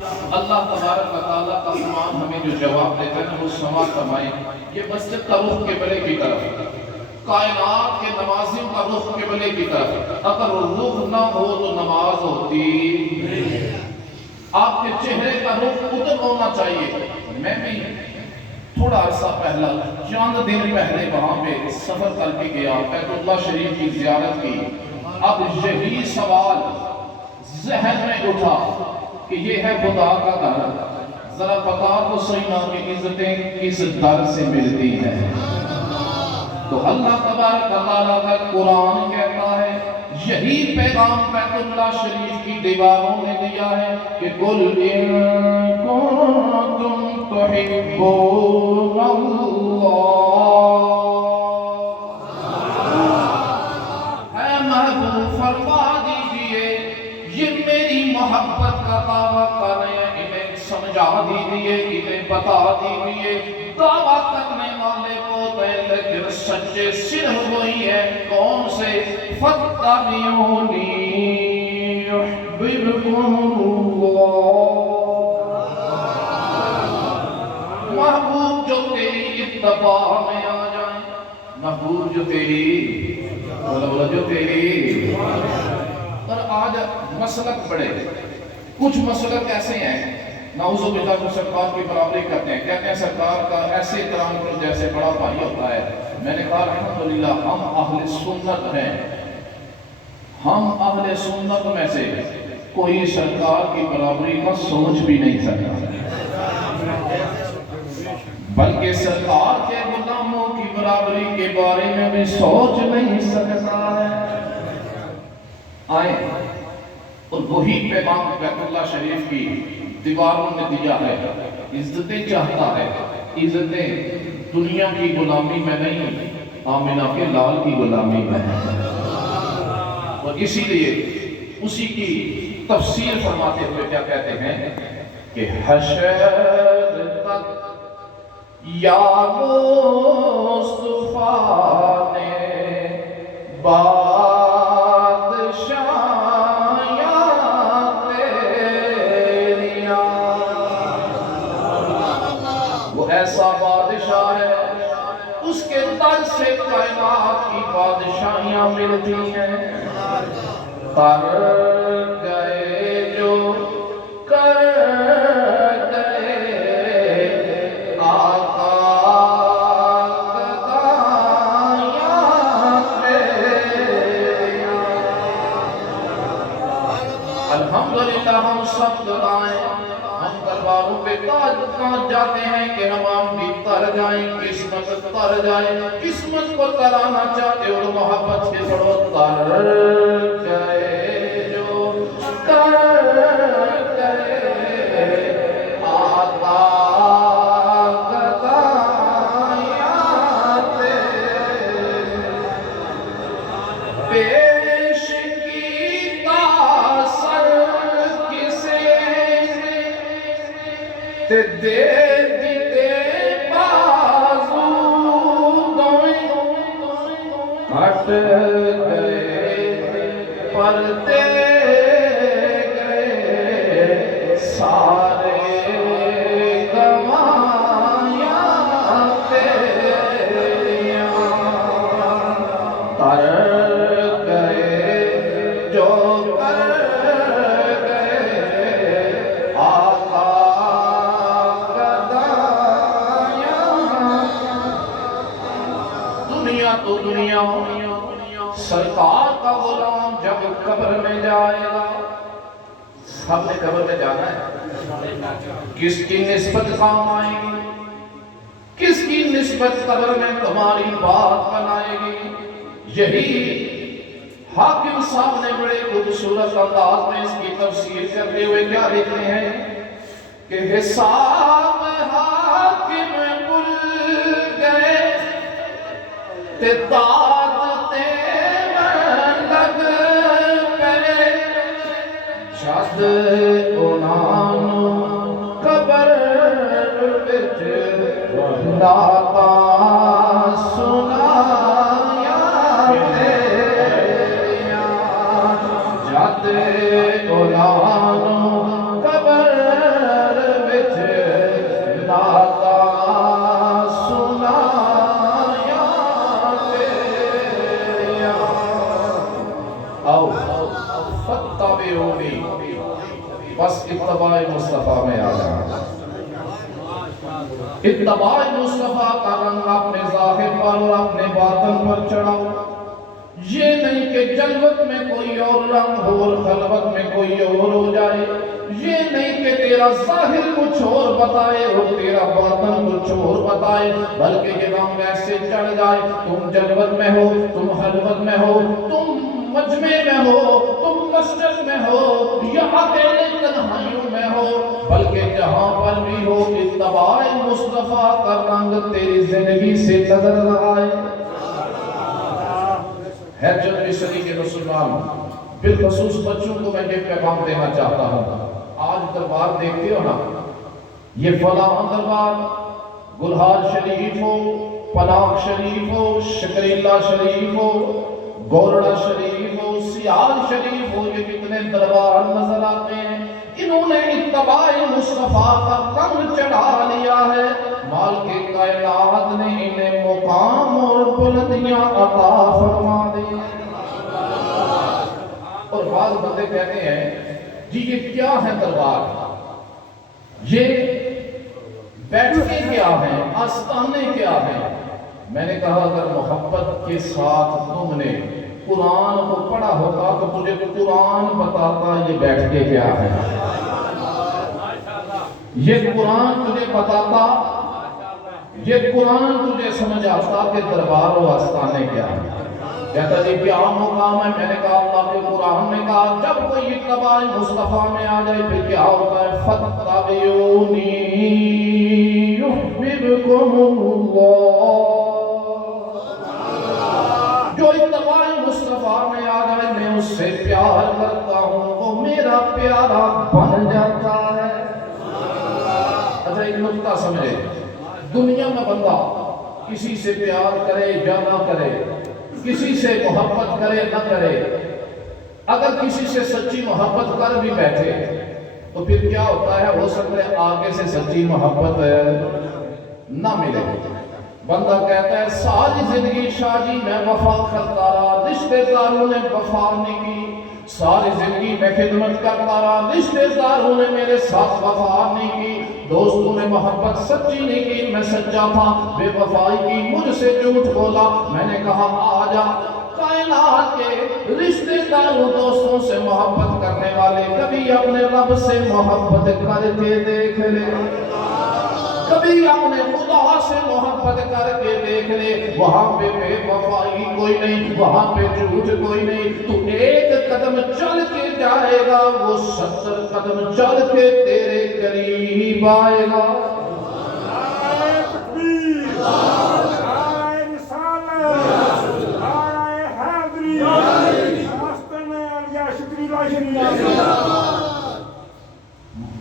اللہ تبارک و تعالیٰ کا فرمان ہمیں جو جواب دیتا ہے نا وہ سما فرمائے یہ مسجد کا رخ قبلے کی طرف، کائنات کے نمازیوں کا رخ قبلے کی طرف، اگر وہ رخ نہ ہو تو نماز ہوتی۔ آپ کے چہرے کا رخ ادھر ہونا چاہیے۔ میں بھی تھوڑا عرصہ پہلا چند دن پہلے وہاں پہ سفر کر کے گیا، بیت اللہ شریف کی زیارت کی۔ اب یہی سوال ذہن میں اٹھا کہ یہ ہے خدا کا گھر، ذرا بتا تو صحیح نا کہ عزتیں کس در سے ملتی ہیں۔ تو اللہ تبارک و تعالیٰ کا قرآن کہتا ہے، یہی پیغام بیت اللہ شریف کی دیواروں نے دیا ہے کہ قُلْ إِن كُنتُمْ تُحِبُّونَ اللَّهَ، اے محبوب فرما دیجئے یہ میری محبت کا دعویٰ کر رہے ہیں، انہیں سمجھا دیجئے، انہیں بتا دیجئے۔ دعویٰ کرنے والے کو لیکن سچے صرف وہی ہے، کون سے؟ فَاتَّبِعُونِي يُحْبِبْكُمُ اللَّهُ۔ محبوب جو تیری اتباع میں آ جائیں، محبوب جو تیری جو تیری۔ اور آج مسلک بڑے، کچھ مسلک ایسے ہیں نعوذ باللہ کو سرکار کی برابری کرتے ہیں، کہتے ہیں سرکار کا ایسے احترام کرو جیسے بڑا بھائی ہوتا ہے۔ میں نے کہا الحمدللہ ہم اہل سنت ہیں، ہم اہل سنت میں سے کوئی سرکار کی برابری کا سوچ بھی نہیں سکتا، بلکہ سرکار کے غلاموں کی برابری کے بارے میں بھی سوچ نہیں سکتا ہے۔ آئیں اور وہی پیغام بیت اللہ شریف کی دیواروں نے دیا ہے، عزتیں چاہتا ہے، عزتیں دنیا کی غلامی میں نہیں، آمنہ کے لال کی غلامی میں ہے۔ اور اسی لیے اسی کی تفسیر فرماتے ہوئے کیا کہتے ہیں کہ حشر تک یا مصطفیٰ نے ایسا بادشاہ ہے، اس کے در سے کائنات کی بادشاہیاں ملتی ہیں۔ تر گئے جو کر گئے آقا قدایاں تیریاں۔ الحمدللہ ہم سب دلائیں، ہم درباروں پہ تاج جاتے ہیں کہ ہم بھی تر جائیں، قسمت تر جائیں۔ قسمت کو ترانا چاہتے ہو تو محبت سے پڑھو، تر گئے جو کر گئے آقا قدایاں تیریاں۔ پیش کیتا سر کسے تے دے دیتے بازو دوئیں، ہٹ گئے پردے گئے سارے گوایاں تیریاں۔ تر گئے جو کر گئے آقا تو دنیا سرکار کا غلام جب قبر میں جائے گا، سب نے قبر میں جانا ہے، کس کی نسبت کام آئے گی، کس کی نسبت قبر میں تمہاری بات بنائے گی؟ یہی حاکم صاحب نے بڑے خوبصورت انداز میں اس کی تفسیر کرتے ہوئے کیا لکھتے ہیں کہ حساب حاکم بھول گئے تے داد تے لگ پے، جد انہاں نوں قبر وچ داتا سنایا تیریاں، جد انہاں نوں قبر اتباع مصطفیٰ میں آ جائیں۔ اتباع مصطفیٰ کا رنگ اپنے ظاہر پر اور اپنے باطن پر چڑھاؤ۔ یہ نہیں کہ جلوت میں کوئی اور رنگ ہو اور خلوت میں کوئی اور ہو جائے، یہ نہیں کہ تیرا ظاہر کچھ اور بتائے اور تیرا باطن کچھ اور بتائے، بلکہ یہ رنگ ایسے چڑھ جائے، تم جلوت میں ہو، تم خلوت میں ہو، تم مجمع میں ہو، تم مسجد میں ہو، یا اکیلے تنہائیوں میں ہو، بلکہ جہاں پر بھی ہو اتباع مصطفیٰ کا رنگ تیری زندگی سے نظر آئے۔ ہے جنوی صدی کے مسلمان، بالخصوص بچوں کو میں یہ پیغام دینا چاہتا ہوں۔ آج دربار دیکھتے ہو نا، یہ فلاں دربار گلہار شریف ہو، پناہ شریف ہو، شکریلا شریف ہو، گورڑا شریف ہو، سیال شریف ہو، یہ کتنے دربار نظر آتے ہیں، انہوں نے اتباع مصطفیٰ کا رنگ چڑھا لیا ہے۔ مالک کائنات نے انہیں مقام اور بلندیاں عطا فرما دی۔ اور بعض بندے کہتے ہیں جی یہ کیا ہے دربار، یہ بیٹھے کیا ہیں، آستانے کیا ہیں؟ میں نے کہا اگر محبت کے ساتھ تم نے قرآن کو پڑھا ہوگا تو تجھے قرآن بتاتا یہ بیٹھ کے کیا ہے، یہ قرآن تجھے بتاتا، یہ قرآن تجھے سمجھ آتا کہ دربار و آستانے کیا ہے۔ کہتا جی کیا مقام ہے؟ میں نے کہا اللہ کے قرآن نے کہا جب کوئی اتباع مصطفیٰ میں آ جائے پھر کیا ہوتا ہے، فَاتَّبِعُونِی یُحْبِبْکُمُ اللَّہ۔ جو اتباع مصطفیٰ میں آ جائے میں اس سے پیار کرتا ہوں، وہ میرا پیارا بن جاتا ہے۔ اچھا ایک نکتہ سمجھے، دنیا میں بندہ کسی سے پیار کرے یا نہ کرے، کسی سے محبت کرے نہ کرے، اگر کسی سے سچی محبت کر بھی بیٹھے تو پھر کیا ہوتا ہے، ہو سکتا ہے آگے سے سچی محبت نہ ملے۔ بندہ کہتا ہے ساری زندگی شاہ جی میں وفا کرتا رہا، رشتے داروں نے وفا نہیں کی، ساری زندگی میں خدمت کرتا رہا، رشتے داروں نے میرے ساتھ وفا نہیں کی، دوستوں نے محبت سچی نہیں کی، میں سچا تھا، بے وفائی کی، مجھ سے جھوٹ بولا۔ میں نے کہا آجا کائنات کے رشتے داروں دوستوں سے محبت کرنے والے کبھی اپنے رب سے محبت کر کے دیکھ لے، کبھی اپنے خدا سے محبت کر کے دیکھ لے، وہاں پہ بے وفائی کوئی نہیں، وہاں پہ جھوٹ کوئی نہیں، تو ایک قدم چل کے جائے گا، وہ 70 قدم چل کے تیرے قریب آئے گا۔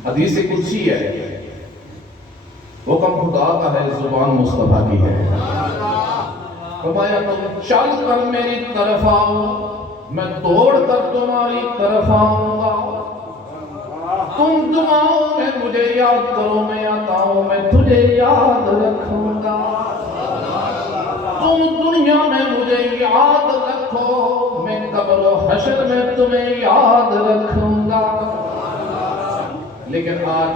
حدیث قدسی ہے، حکم خدا کا ہے، زبان مصطفیٰ کی ہے۔ فرمایا تم چل کر میری طرف آؤ، میں دوڑ کر تمہاری طرف آؤں گا، تم دعاؤں میں مجھے یاد کرو، میں آتا ہوں میں تجھے یاد رکھوں گا، تم دنیا میں مجھے یاد رکھو، میں قبر و حشر میں تمہیں یاد رکھوں گا۔ لیکن آج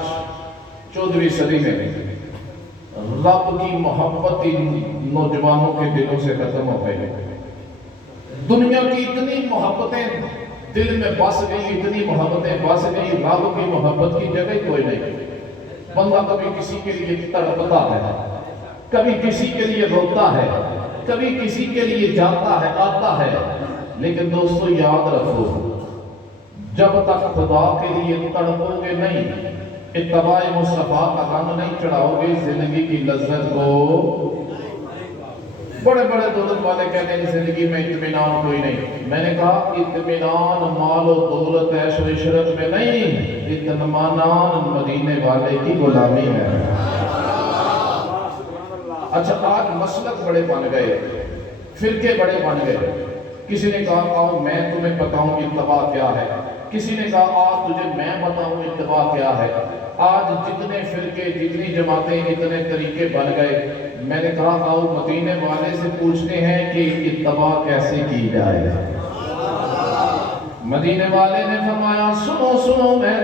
14ویں صدی میں رب کی محبت نوجوانوں کے دلوں سے ختم ہو گئی، دنیا کی اتنی محبتیں دل میں بس گئی، اتنی محبتیں بس گئی، رب کی محبت کی جگہ کوئی نہیں۔ بندہ کبھی کسی کے لیے تڑپتا ہے، کبھی کسی کے لیے روتا ہے، کبھی کسی کے لیے جاتا ہے آتا ہے، لیکن دوستو یاد رکھو جب تک خدا کے لیے تڑپو گے نہیں، اتباع مصطفیٰ کا رنگ نہیں چڑھاؤ گے، زندگی کی لذت کو بڑے بڑے دولت والے کہتے ہیں زندگی میں اطمینان کوئی نہیں۔ میں نے کہا اطمینان مال و دولت عیش و عشرت میں نہیں، اطمینان مدینے والے کی غلامی ہے۔ اچھا آج مسلک بڑے بن گئے، فرقے بڑے بن گئے، کسی نے کہا آؤ میں تمہیں بتاؤں اتباع کیا ہے، کسی نے کہا آج تجھے میں بتاؤں اتباع کیا ہے۔ آج جتنے فرقے، جتنی جماعتیں، اتنے طریقے بن گئے، میں نے کہا آؤ مدینے والے سے پوچھتے ہیں کہ اتباع کیسے کی جائے۔ مدینے والے نے فرمایا سنو سنو، میں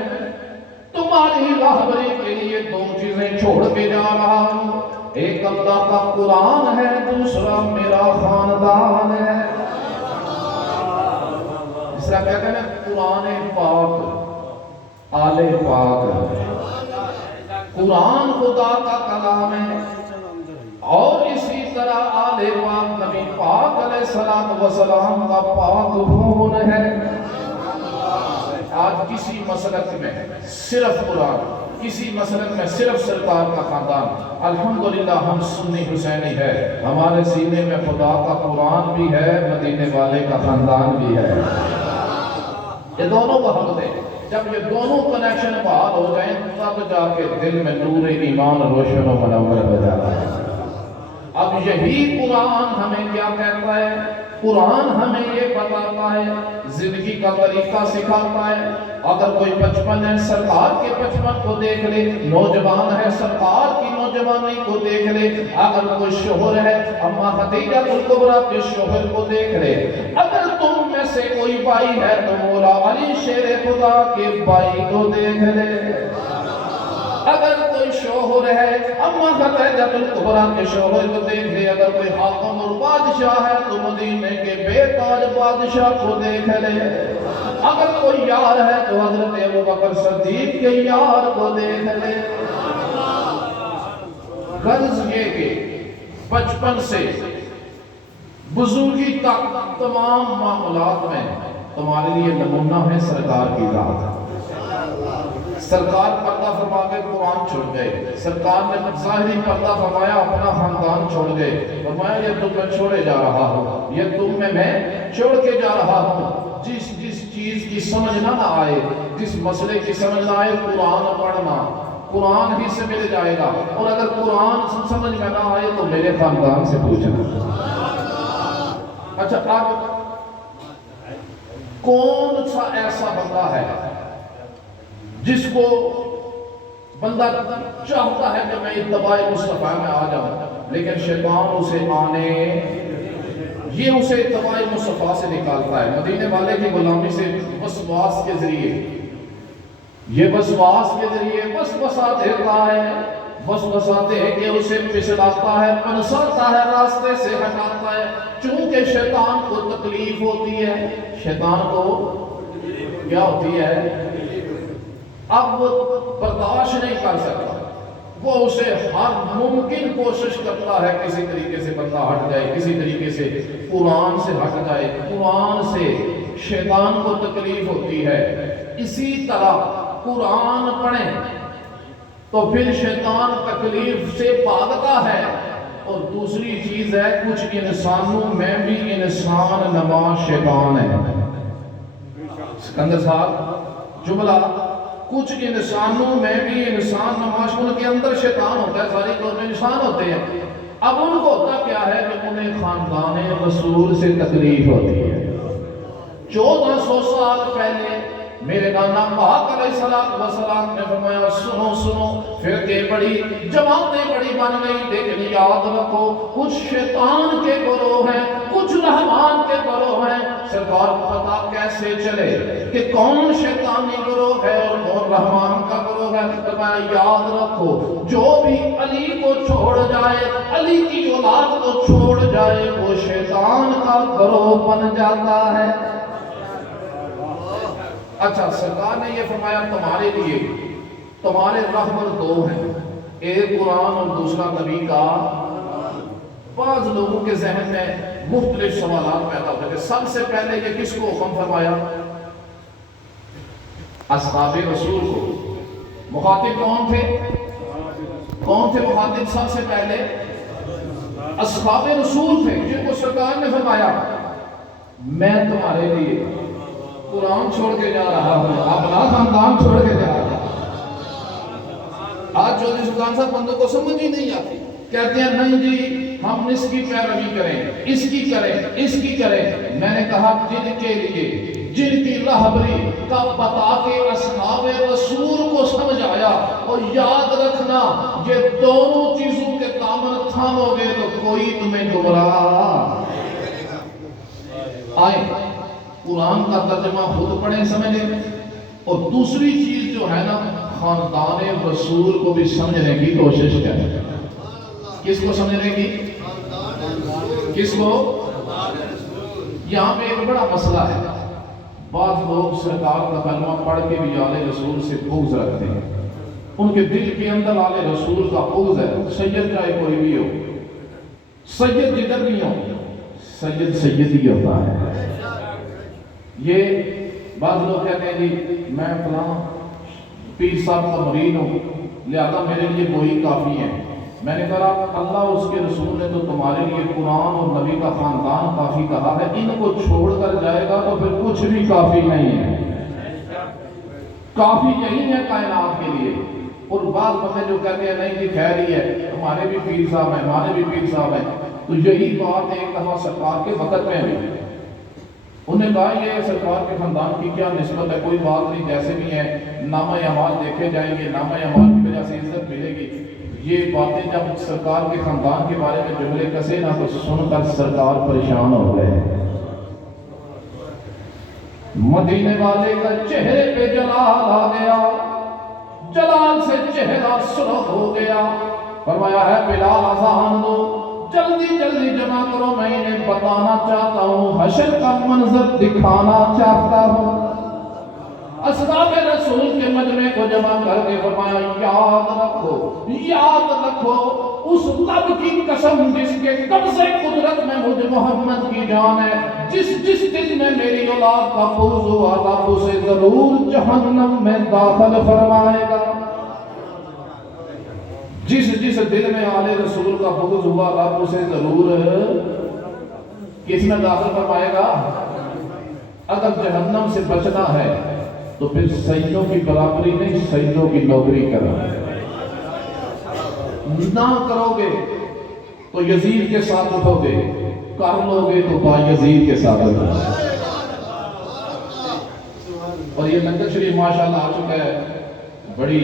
تمہاری راہبری کے لیے دو چیزیں چھوڑ کے جا رہا ہوں، ایک اللہ کا قرآن ہے، دوسرا میرا خاندان ہے۔ اس طرح کہتے ہیں قرآن پاک، آل پاک، قرآن خدا کا کلام ہے، اور اسی طرح آل پاک نبی پاک علیہ السلام کا پاک خون ہے۔ آج کسی مسلک میں صرف قرآن، کسی مسلک میں صرف سرکار کا خاندان، الحمدللہ ہم سنی حسینی ہے، ہمارے سینے میں خدا کا قرآن بھی ہے، مدینے والے کا خاندان بھی ہے۔ یہ دونوں کو حق دیں، جب یہ دونوں کنیکشن بحال ہو جائیں تب جا کے دل میں نور ایمان روشن و منور ہو جاتا ہے۔ اب یہی قرآن ہمیں کیا کہتا ہے؟ قرآن ہمیں یہ بتاتا ہے، زندگی کا طریقہ سکھاتا ہے۔ اگر کوئی بچپن ہے سرکار کے بچپن کو دیکھ لے، نوجوان ہے سرکار کی نوجوانی کو دیکھ لے، اگر کوئی شوہر ہے اماں خدیجہ کبریٰ کے شوہر کو دیکھ لے، اگر تم میں سے کوئی بھائی ہے تو مولا علی شیر خدا کے بھائی کو دیکھ لے، اگر کوئی شوہر ہے اماں خدیجہ کبریٰ کے شوہر کو دیکھ لے، اگر کوئی حاکم اور بادشاہ ہے تو مدینے کے بے تاج بادشاہ کو دیکھ لے، اگر کوئی یار ہے تو حضرت ابوبکر صدیق کے یار کو دیکھ لے۔ غرض یہ کہ بچپن سے بزرگی تک تمام معاملات میں تمہارے لیے نمونہ ہے سرکار کی ذات۔ سرکار پردہ فرما کے قرآن چھوڑ گئے، سرکار نے ظاہری پردہ فرمایا اپنا خاندان چھوڑ گئے، فرمایا یہ تم میں چھوڑے جا رہا ہوں، یہ تم میں چھوڑ کے جا رہا ہوں۔ جس چیز کی سمجھ نہ آئے، جس مسئلے کی سمجھ نہ آئے، قرآن پڑھنا، قرآن ہی سے مل جائے گا، اور اگر قرآن سمجھ میں نہ آئے تو میرے خاندان سے پوچھنا۔ اچھا اب کون سا ایسا بندہ ہے جس کو بندہ چاہتا ہے کہ میں اتباع مصطفیٰ میں آ جاؤں، لیکن شیطان اسے یہ اسے اتباع مصطفیٰ سے نکالتا ہے، مدینے والے کی غلامی سے وسواس کے ذریعے، یہ وسواس کے ذریعے وسوسہ دیتا ہے، وسوسہ دے کے اسے پھسلاتا ہے، پنساتا ہے، راستے سے ہٹاتا ہے، چونکہ شیطان کو تکلیف ہوتی ہے، شیطان کو کیا ہوتی ہے؟ اب وہ برداشت نہیں کر سکتا، وہ اسے ہر ممکن کوشش کرتا ہے کسی طریقے سے بندہ ہٹ جائے، کسی طریقے سے قرآن سے ہٹ جائے، قرآن سے شیطان کو تکلیف ہوتی ہے۔ اسی طرح قرآن پڑھیں تو پھر شیطان تکلیف سے بھاگتا ہے۔ اور دوسری چیز ہے، کچھ انسانوں میں بھی انسان نما شیطان ہے۔ سکندر صاحب جملہ، کچھ انسانوں میں بھی انسان نماز، ان کے اندر شیطان ہوتا ہے، ساری طور میں انسان ہوتے ہیں۔ اب ان کو ہوتا کیا ہے کہ انہیں خاندان رسول سے تکلیف ہوتی ہے۔ 1400 سال پہلے میرے نانا پاک علیہ السلام نے فرمایا سنو سنو، فرقے بڑی جماعتیں بڑی بن گئی، لیکن یاد رکھو کچھ شیطان کے گروہ ہیں، کچھ رحمان کے گروہ ہیں۔ سرکار پتا کیسے چلے کہ کون شیطانی گروہ ہے اور کون رحمان کا گروہ ہے؟ فرمایا یاد رکھو جو بھی علی کو چھوڑ جائے، علی کی اولاد کو چھوڑ جائے، وہ شیطان کا گروہ بن جاتا ہے۔ اچھا سرکار نے یہ فرمایا تمہارے لیے تمہارے رہبر دو ہیں، ایک قرآن اور دوسرا نبی کا۔ بعض لوگوں کے ذہن میں مختلف سوالات پیدا ہوتے ہیں۔ سب سے پہلے یہ کس کو حکم فرمایا؟ اصحاب رسول کو۔ مخاطب کون تھے؟ کون تھے مخاطب سب سے پہلے؟ اصحاب رسول تھے، جن کو سرکار نے فرمایا میں تمہارے لیے قرآن چھوڑ کے جا رہا ہوں، اپنا خاندان چھوڑ کے جا رہا ہوں۔ آج چودھری سلطان صاحب بندوں کو سمجھ ہی نہیں آتی، کہتے ہیں نہیں جی ہم اس کی پیروی کریں، اس کی کریں، اس کی کریں۔ میں نے کہا جن کے لیے جن کی راہبری کا بتا کے اصحاب رسول کو سمجھ آیا، اور یاد رکھنا یہ دونوں چیزوں کے دامن تھامو گے تو کوئی تمہیں گمراہ آئے۔ قرآن کا ترجمہ خود پڑھیں سمجھیں، اور دوسری چیز جو ہے نا خاندان رسول کو بھی سمجھنے کی کوشش کریں. کس کو سمجھنے کی؟ کس کو؟ یہاں پہ ایک بڑا مسئلہ ہے. بعض لوگ سرکار کا کلمہ پڑھ کے بھی آل رسول سے بغض رکھتے ہیں. ان کے دل کے اندر آل رسول کا بغض ہے. سید چاہے کوئی بھی ہو، سید جدھر نہیں ہو، سید سید ہی ہوتا ہے. یہ بعض لوگ کہتے ہیں جی میں فلاں پیر صاحب کا مرید ہوں لہذا میرے لیے وہی کافی ہے. میں نے کہا اللہ اس کے رسول نے تو تمہارے لیے قرآن اور نبی کا خاندان کافی کہا ہے. ان کو چھوڑ کر جائے گا تو پھر کچھ بھی کافی نہیں ہے. کافی یہی ہے کائنات کے لیے. اور بعض بندے جو کہتے ہیں نہیں جی خیر ہی ہے، ہمارے بھی پیر صاحب ہیں، ہمارے بھی پیر صاحب ہیں. تو یہی بات ایک دفعہ سرکار کے وقت میں ہوئی. انہوں نے کہا یہ سرکار کے خاندان کی کیا نسبت ہے، کوئی بات نہیں، جیسے بھی ہیں نامہ اعمال دیکھے جائیں گے، نامہ اعمال کی وجہ سے عزت ملے گی. یہ باتیں جب سرکار کے خاندان کے بارے میں جملے کسے نہ تو سن کر سرکار پریشان ہو گئے. مدینے والے کا چہرے پہ جلال آ گیا، جلال سے چہرہ سرخ ہو گیا. فرمایا ہے بلال اذان دو، جلدی جلدی جمع کرو، میں انہیں بتانا چاہتا ہوں، حشر کا منظر دکھانا چاہتا ہوں. اصحاب رسول کے مجمع کو جمع کر کے فرمایا یاد رکھو اس لب کی قسم جس کے قبضے قدرت میں مجھ محمد کی جان ہے، جس دل میں میری اولاد کا فوز ہوا رب اسے ضرور جہنم میں داخل فرمائے گا. جس دل میں آل رسول کا بغض ہوا رب اسے ضرور کس میں داخل فرمائے گا. اگر جہنم سے بچنا ہے تو پھر سیدوں کی برابری نہیں، سیدوں کی نوکری کرو. نہ کرو گے تو یزید کے ساتھ اٹھو گے، کر لو گے تو با یزید کے ساتھ اٹھو گے. اور یہ لنگر شریف ماشاءاللہ آ چکا ہے، بڑی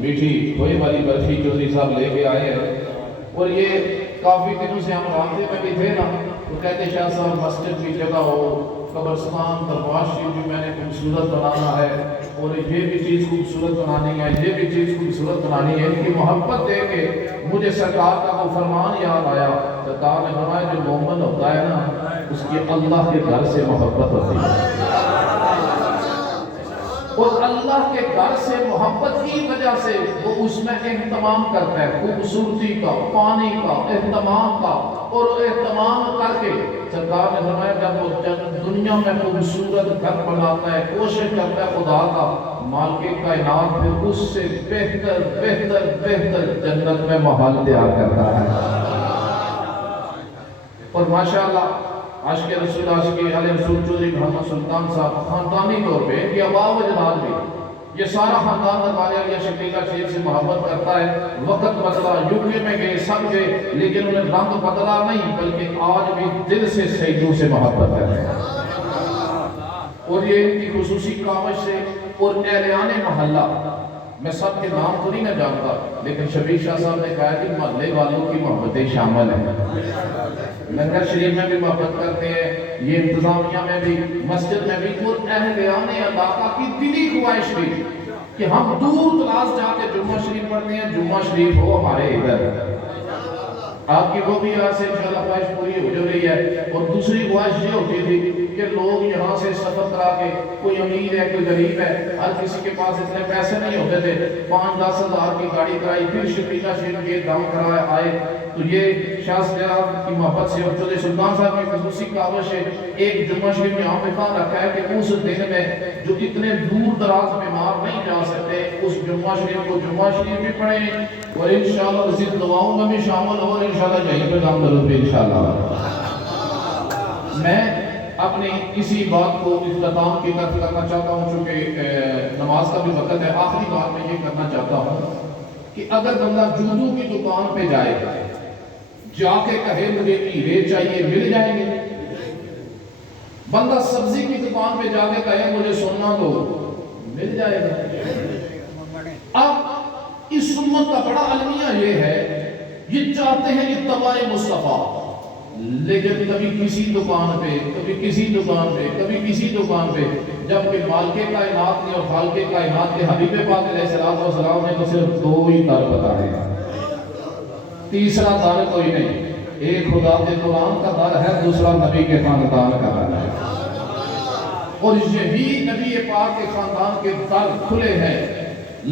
میٹھی کھوئے والی برفی چودھری صاحب لے کے آئے ہیں. اور یہ کافی دنوں سے ہم رابطے میں بھی تھے نا، تو کہتے شاہ صاحب مسجد کی جگہ ہو، قبرستان دربار شریف بھی میں نے خوبصورت بنانا ہے، اور یہ بھی چیز خوبصورت بنانی ہے، یہ بھی چیز خوبصورت بنانی ہے. ان کی محبت دے کے مجھے سرکار کا وہ فرمان یاد آیا. سرکار نے فرمایا جو مومن ہوتا ہے نا اس کی اللہ کے گھر سے محبت ہوتی ہے، اور اللہ کے گھر سے محبت کی وجہ سے وہ اس میں اہتمام کرتا ہے، خوبصورتی کا، پانی کا، اہتمام کا. اور اہتمام کر کے سرکار نے فرمایا جب وہ دنیا میں خوبصورت گھر بناتا ہے، کوشش کرتا ہے خدا کا مالک کائنات پھر اس سے بہتر بہتر بہتر جنت میں محل تیار کرتا ہے. اور ماشاءاللہ عاشق رسول عاشق علیہ رسول چودھری محمد سلطان صاحب خاندانی طور پہ کہ ابا و اجداد بھی یہ سارا خاندان دربار عالیہ شکیلہ شریف سے محبت کرتا ہے. وقت بدلا، یوکے میں گئے، سب گئے، لیکن انہیں رنگ بدلا نہیں بلکہ آج بھی دل سے سیدوں سے محبت کرتے ہیں. اور یہ ان کی خصوصی کاوش سے. اور اہلیان محلہ میں سب کے نام تو نہیں نہ جانتا، لیکن شبیر شاہ صاحب نے کہا کہ محلے والوں کی محبتیں شامل ہیں. لنگر شریف میں بھی محبت کرتے ہیں، یہ انتظامیہ میں بھی، مسجد میں بھی. اور اہلیان علاقہ کی دلی خواہش بھی کہ ہم دور دراز جا کے جمعہ شریف پڑھتے ہیں، جمعہ شریف ہو ہمارے ادھر. آپ کی وہ بھی یہاں سے انشاءاللہ خواہش پوری ہو رہی ہے. اور دوسری خواہش یہ ہوتی تھی کہ لوگ یہاں سے سفر کرا کے، کوئی امیر ہے کوئی غریب ہے، ہر کسی کے پاس اتنے پیسے نہیں ہوتے تھے، 5-10 ہزار کی گاڑی کرائی پھر شکیلہ شریف یہ دام کرائے آئے. تو یہ شاہ صاحب کی محبت سے اور چودھری سلطان صاحب کی خصوصی کاوش ہے. ایک جمعہ شریف یہاں پہ کہاں رکھا ہے کہ اس دن میں جو اتنے دور دراز بیمار نہیں جا سکتے اس جمعہ شریف کو جمعہ شریف بھی پڑھیں، اور انشاءاللہ اسی دعاؤں میں بھی شامل ہو، اور انشاءاللہ یہیں پہ کام کروں گے انشاءاللہ. میں اپنی اسی بات کو اختتام کی طرف کرنا چاہتا ہوں، چونکہ نماز کا بھی وقت ہے. آخری بات میں یہ کرنا چاہتا ہوں کہ اگر بندہ جوتوں کی دکان پہ جائے، جا کے کہے مجھے ہیرے چاہیے، مل جائیں گے. بندہ سبزی کی دکان پہ جا کے کہے مجھے سونا دو، مل جائے گا. اب اس امت کا بڑا المیہ یہ ہے، یہ چاہتے ہیں اتباع مصطفیٰ. لیکن کبھی کسی دکان پہ، کبھی کسی دکان پہ، کبھی کسی دکان پہ، جبکہ مالک کائنات نے اور خالق کائنات کے حبیب پاک علیہ السلام نے تو صرف دو ہی در بتائے ہیں، تیسرا در کوئی نہیں۔ ایک خدا کے قرآن کا در ہے، دوسرا نبی کے خاندان کا در ہے، اور یہی نبی پاک کے خاندان کے در کھلے ہیں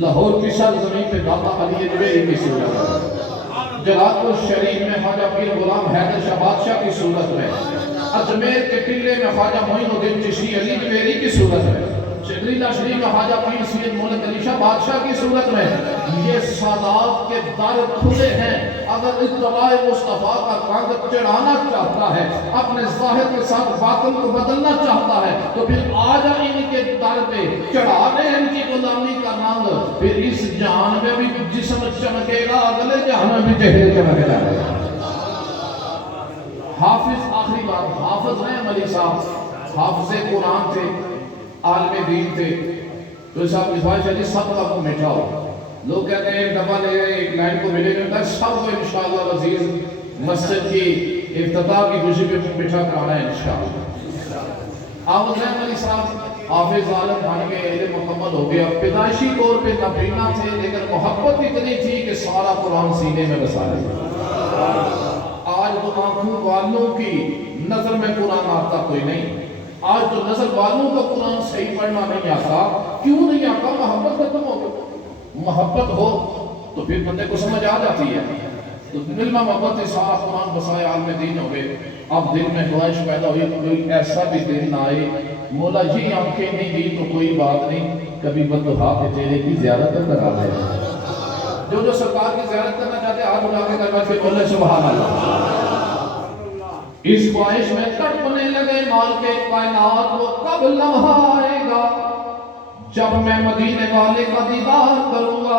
لاہور کی سرزمین پہ داتا علی جویری کی صورت میں، جلال الشریف میں خواجہ پیر غلام حیدر شاہ بادشاہ کی صورت میں، اجمیر کے قلعے میں خواجہ معین الدین چشتی علی جویری کی صورت میں، شگریلا شریف میں خواجہ پیر سید مولد علی شاہ بادشاہ کی صورت میں، یہ سادات کے در کھلے ہیں۔ اگر اتباع مصطفیٰ کا رنگ چڑھانا چاہتا ہے، اپنے ظاہر کے ساتھ باطن کو بدلنا چاہتا ہے، تو پھر آجا ان کے در پہ چڑھانے ان کی غلامی کا رنگ، پھر اس جہان میں بھی جسم چمکے گا، اگلے جہان میں بھی چہرے چمکے گا۔ حافظ، آخری بات، حافظ رحم علی صاحب حافظ قرآن تھے، عالم دین تھے، تو صاحب مصباح شاہ سب کا کو میٹھا ہو، لوگ کہتے ہیں ایک دفعہ لے گئے ایک لائن کو ملے گئے، سب کو انشاءاللہ عزیز مسجد کی افتتاح کی خوشی پہ بٹھا کرانا ہے انشاءاللہ۔ حافظ رحم علی صاحب حافظ عالم بن کے علم مکمل ہو گیا، پیدائشی طور پہ نابینا تھے، لیکن محبت اتنی تھی کہ سارا قرآن سینے میں بسا لیا۔ آج تو آنکھوں والوں کی نظر میں قرآن آتا کوئی نہیں، آج تو نظر والوں کو قرآن صحیح پڑھنا نہیں آتا۔ کیوں نہیں آتا؟ محبت ختم ہو گئی۔ محبت ہو تو پھر بندے کو سمجھ آ جاتی ہے، تو دل میں محبت سے سارا قرآن بسائے، عالم دین ہو گئے۔ اب دل میں خواہش پیدا ہوئی کوئی ایسا بھی دن نہ آئے، مولا جی آنکھیں نہیں دی تو کوئی بات نہیں، کبھی بددعا کے چہرے کی زیارت کرا دے۔ جو سرکار کی زیارت کرنا چاہتے ہیں ہاتھ اٹھا کے کروا کے بولے سبحان اللہ۔ اس خواہش میں تڑپنے لگے مالک کائنات، وہ کب لمحہ آئے گا جب میں مدینے والے کا دیدار کروں گا۔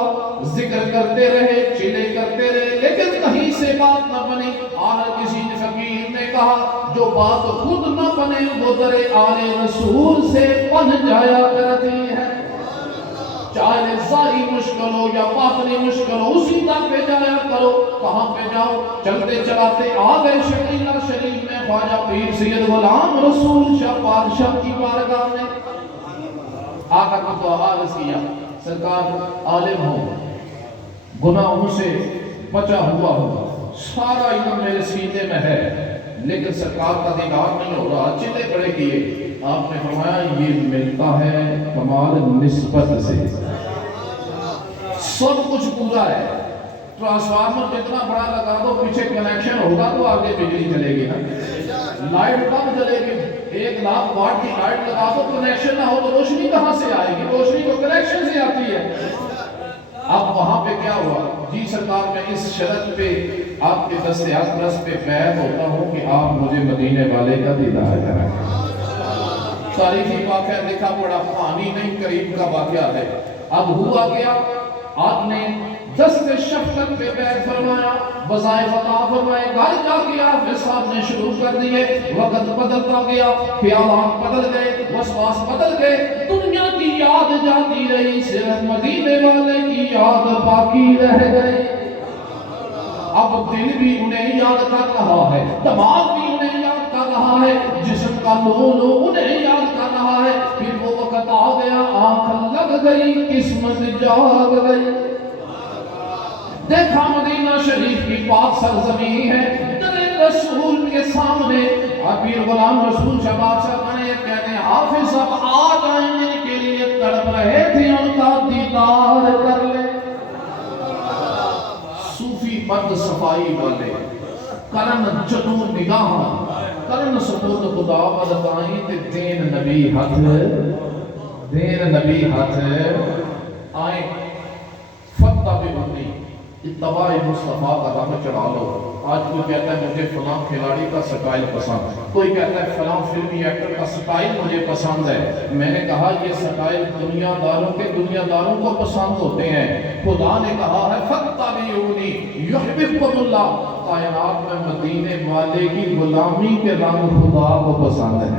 ذکر کرتے رہے، چلے کرتے رہے، لیکن کہیں سے بات نہ بنی۔ آخر کسی فقیر نے کہا جو بات خود نہ بنے وہ در آل رسول سے بن جایا کرتی ہے۔ چاہے ظاہری مشکل ہو یا باطنی مشکل ہو، اسی تک پہ جایا کرو۔ کہاں پہ جاؤ؟ چلتے چلاتے آ گئے شگریلا شریف میں خواجہ پیر سید غلام رسول شاہ بادشاہ کی بارگاہ میں۔ آقا کو تو عرض کیا سرکار عالم ہو، گناہوں سے بچا ہوا ہوں، سارا علم میرے سینے میں ہے، لیکن سرکار کا دیدار نہیں ہو رہا، چلے بڑے کیے۔ آپ نے فرمایا یہ ملتا ہے کمال نسبت سے، سب کچھ پورا ہے، ٹرانسفارمر جتنا بڑا لگا دو، پیچھے کنیکشن ہوگا تو آگے بجلی چلے گی نا، لائٹ کب جلے گی؟ 1,00,000 واٹ کی لائٹ لگا دو، کنیکشن نہ ہو تو روشنی کہاں سے آئے گی؟ روشنی تو کنیکشن سے آتی ہے۔ اب وہاں پہ کیا ہوا؟ جی سرکار میں اس شرط پہ آپ کے دست اقدس پہ بیعت ہوتا ہوں کہ آپ مجھے مدینے والے کا دیدار کرائیں۔ تاریخی واقعہ لکھا پڑا، پانی نہیں قریب کا واقعہ ہے۔ اب ہوا کیا؟ آپ نے دست شفقت پہ بیعت فرمایا، وظائف عطا فرمائے، گھر جا کے حافظ صاحب نے شروع کر دیے۔ وقت بدلتا گیا، خیالات بدل گئے، وسواس بدل گئے، دنیا کی یاد جاتی رہی، صرف مدینے والے کی یاد باقی رہ گئی۔ اب دل بھی انہیں یاد کر رہا ہے، دماغ بھی انہیں یاد کر رہا ہے، جسم کا لولو انہیں یاد کر رہا ہے۔ پھر وہ وقت آ گیا، آنکھ لگ گئی، قسمت جاگ گئی۔ دیکھا مدینہ شریف کی پاک سرزمین ہے، در رسول کے سامنے پیر غلام رسول شاہ بادشاہ بنے، کہتے ہیں حافظ صاحب آ جائیں، جن کے لیے تڑپ رہے تھے ان کا دیدار کر لیں۔ صوفی مرد صفائی والے کرن جنون نگاہ کرن سپورت خدا بدتائیں تے دین نبی ہاتھ آئیں فتح بھی بنی اتباع مصطفیٰ کا رنگ چڑھا لو۔ آج کوئی کہتا ہے مجھے فلاں کھلاڑی کا سٹائل پسند، کوئی کہتا ہے فلاں فلمی ایکٹر کا سٹائل مجھے پسند ہے۔ میں نے کہا یہ سٹائل دنیا داروں کو پسند ہوتے ہیں۔ خدا نے کہا ہے فَاتَّبِعُونِی یُحْبِبْکُمُ اللَّہ، کائنات میں مدینے والے کی غلامی کے رنگ خدا کو پسند ہے۔